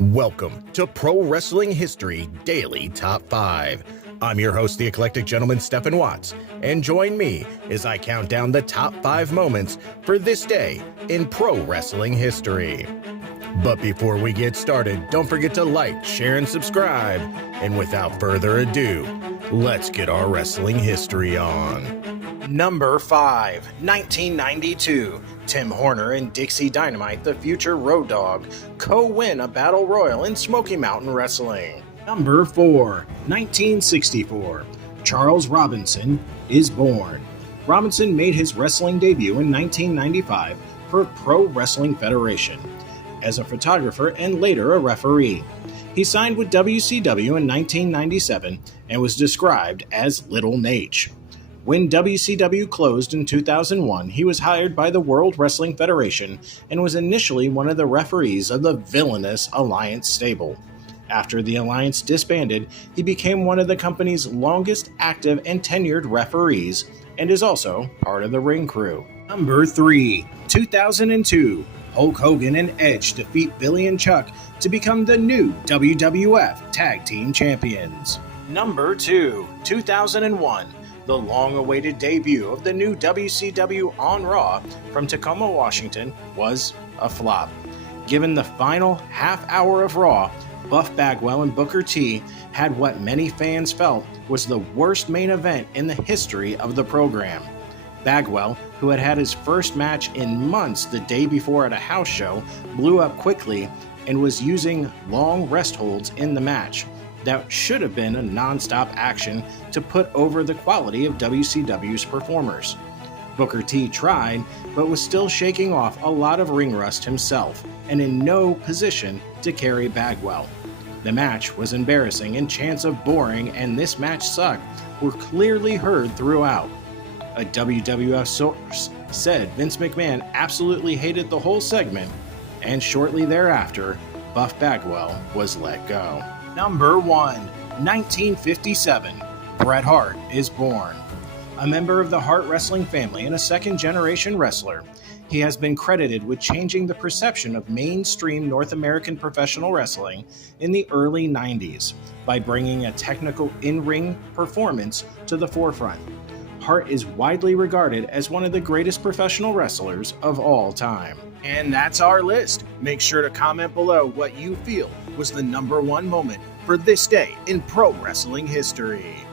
Welcome to Pro Wrestling History Daily Top 5. I'm your host, the eclectic gentleman, Stephen Watts, and join me as I count down the top 5 moments for this day in pro wrestling history. But before we get started, don't forget to like, share, and subscribe. And without further ado, let's get our wrestling history on. Number 5, 1992. Tim Horner and Dixie Dynamite, the future Road Dogg, co-win a Battle Royal in Smoky Mountain Wrestling. Number 4, 1964. Charles Robinson is born. Robinson made his wrestling debut in 1995 for Pro Wrestling Federation as a photographer and later a referee. He signed with WCW in 1997 and was described as Little Nate. When WCW closed in 2001, he was hired by the World Wrestling Federation and was initially one of the referees of the villainous Alliance stable. After the Alliance disbanded, he became one of the company's longest active and tenured referees and is also part of the ring crew. Number 3, 2002. Hulk Hogan and Edge defeat Billy and Chuck to become the new WWF Tag Team Champions. Number 2, 2001. The long-awaited debut of the new WCW on Raw from Tacoma, Washington was a flop. Given the final half hour of Raw, Buff Bagwell and Booker T had what many fans felt was the worst main event in the history of the program. Bagwell, who had had his first match in months the day before at a house show, blew up quickly and was using long rest holds in the match. That should have been a non-stop action to put over the quality of WCW's performers. Booker T tried, but was still shaking off a lot of ring rust himself and in no position to carry Bagwell. The match was embarrassing and chants of boring and this match sucked were clearly heard throughout. A WWF source said Vince McMahon absolutely hated the whole segment, and shortly thereafter, Buff Bagwell was let go. Number 1, 1957. Bret Hart is born. A member of the Hart wrestling family and a second-generation wrestler, he has been credited with changing the perception of mainstream North American professional wrestling in the early 90s by bringing a technical in-ring performance to the forefront. Hart is widely regarded as one of the greatest professional wrestlers of all time. And that's our list. Make sure to comment below what you feel was the number 1 moment for this day in pro wrestling history.